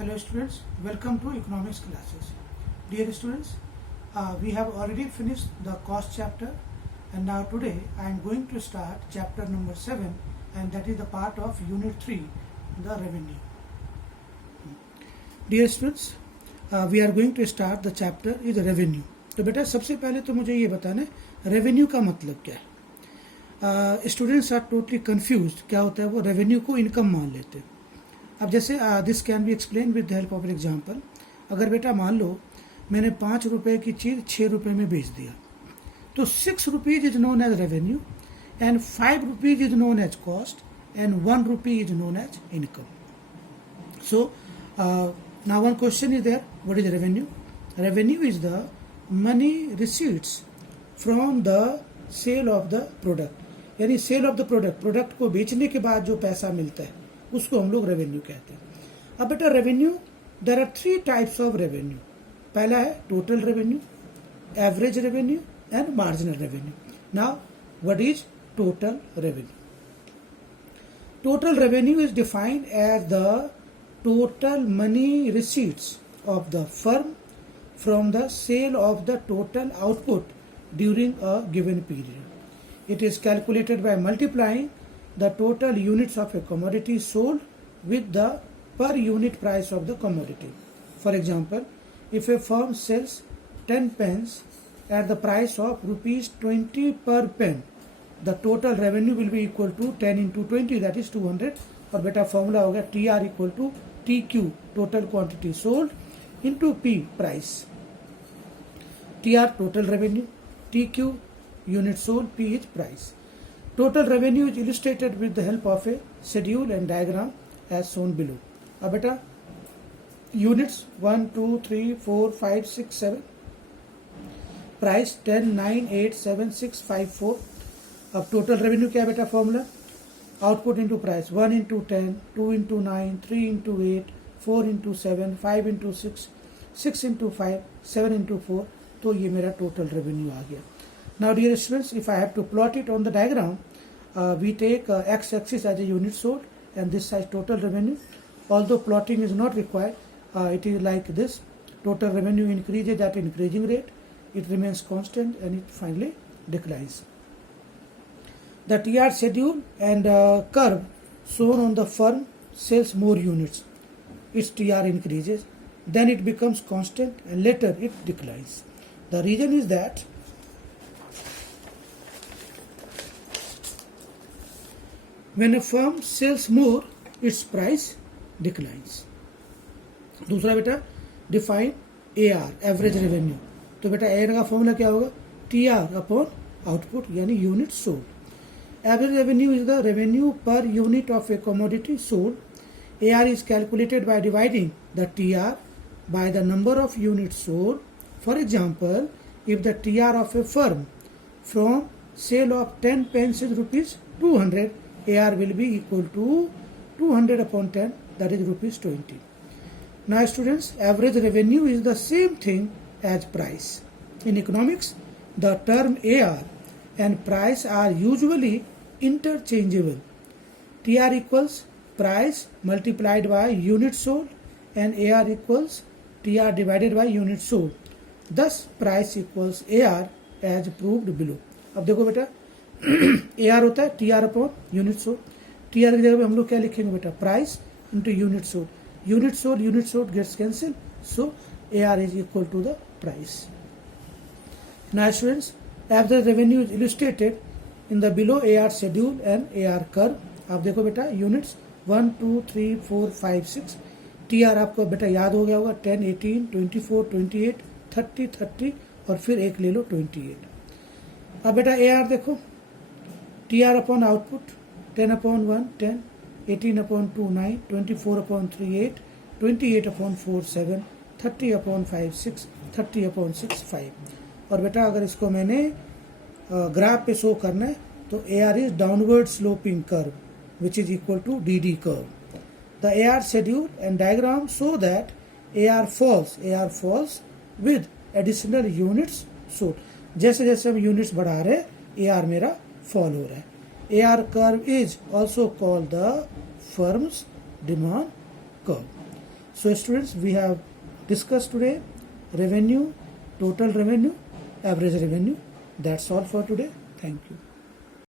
Hello students, welcome to economics classes. Dear students, we have already finished the cost chapter and now today I am going to start chapter number 7 and that is the part of unit 3, the revenue. Dear students, we are going to start the chapter is revenue. तो बेटा सबसे पहले तो मुझे ये बताना है revenue का मतलब क्या है. Students are totally confused. क्या होता है वो रेवेन्यू को इनकम मान लेते हैं. अब जैसे this can be explain with the help of example. अगर बेटा मान लो मैंने 5 रुपए की चीज़ 6 रुपए में बेच दिया तो 6 rupees is known as revenue and 5 rupees is known as cost and 1 rupee is known as income. So now one question is there, what is revenue? Revenue is the money receipts from the sale of the product. यानी sale of the product को बेचने के बाद जो पैसा मिलता है उसको हम लोग रेवेन्यू कहते हैं. अब बेटा revenue, there are 3 types of revenue. पहला है total revenue, average revenue and marginal revenue. Now what is total revenue? Total revenue is defined as the total money receipts of the firm from the sale of the total output during a given period. It is calculated by multiplying the total units of a commodity sold with the per unit price of the commodity. For example, if a firm sells 10 pens at the price of rupees 20 per pen, the total revenue will be equal to 10 into 20, that is 200. और बेटा formula हो गया TR equal to TQ, total quantity sold, into P, price. TR total revenue, TQ unit sold, P is price. Total revenue is illustrated with the help of a schedule and diagram as shown below. अब बेटा units 1, 2, 3, 4, 5, 6, 7. Price 10, 9, 8, 7, 6, 5, 4. अब total revenue क्या है बेटा formula? Output into price 1 into 10, 2 into 9, 3 into 8, 4 into 7, 5 into 6, 6 into 5, 7 into 4. तो ये मेरा total revenue आ गया. Now dear students, if I have to plot it on the diagram, we take X axis as a unit sold and this side total revenue. Although plotting is not required, it is like this. Total revenue increases at increasing rate, it remains constant and it finally declines. The TR schedule and curve shown on the firm sells more units. Its TR increases, then it becomes constant and later it declines. The reason is that when a firm sells more, its price declines. दूसरा बेटा define AR, average revenue. तो बेटा AR का formula क्या होगा? TR upon output यानी unit sold. Average revenue is the revenue per unit of a commodity sold. AR is calculated by dividing the TR by the number of units sold. For example, if the TR of a firm from sale of 10 pens is rupees 200, AR will be equal to 200 upon 10, that is rupees 20. Now students, average revenue is the same thing as price. In economics, the term AR and price are usually interchangeable. TR equals price multiplied by unit sold and AR equals TR divided by unit sold. Thus price equals AR as proved below. अब देखो बेटा AR होता है TR upon unit sold. TR की जगह पे हम लोग क्या लिखेंगे बेटा? Price into unit sold. Unit sold gets cancel, so AR is equal to the price. Now students, average revenue is illustrated in the below AR schedule and AR curve. आप देखो बेटा यूनिट्स 1, 2, 3, 4, 5, 6. TR आपको बेटा याद हो गया होगा 10, 18, 24, 28, 30, 30 और फिर एक ले लो 28. अब बेटा AR देखो, TR upon output 10 upon 1 10, 18 upon 2 9, 24 upon 3 8, 28 upon 4 7, 30 upon 5 6, 30 upon 6 5. और बेटा अगर इसको मैंने ग्राफ पे शो करना है तो AR is downward sloping curve which is equal to DD curve. The AR schedule and diagram show that AR falls with additional units sold. जैसे जैसे हम यूनिट्स बढ़ा रहे हैं AR मेरा फॉल हो रहा है. AR curve is also called the firm's demand curve. So students, we have discussed today revenue, total revenue, average revenue. That's all for today. Thank you.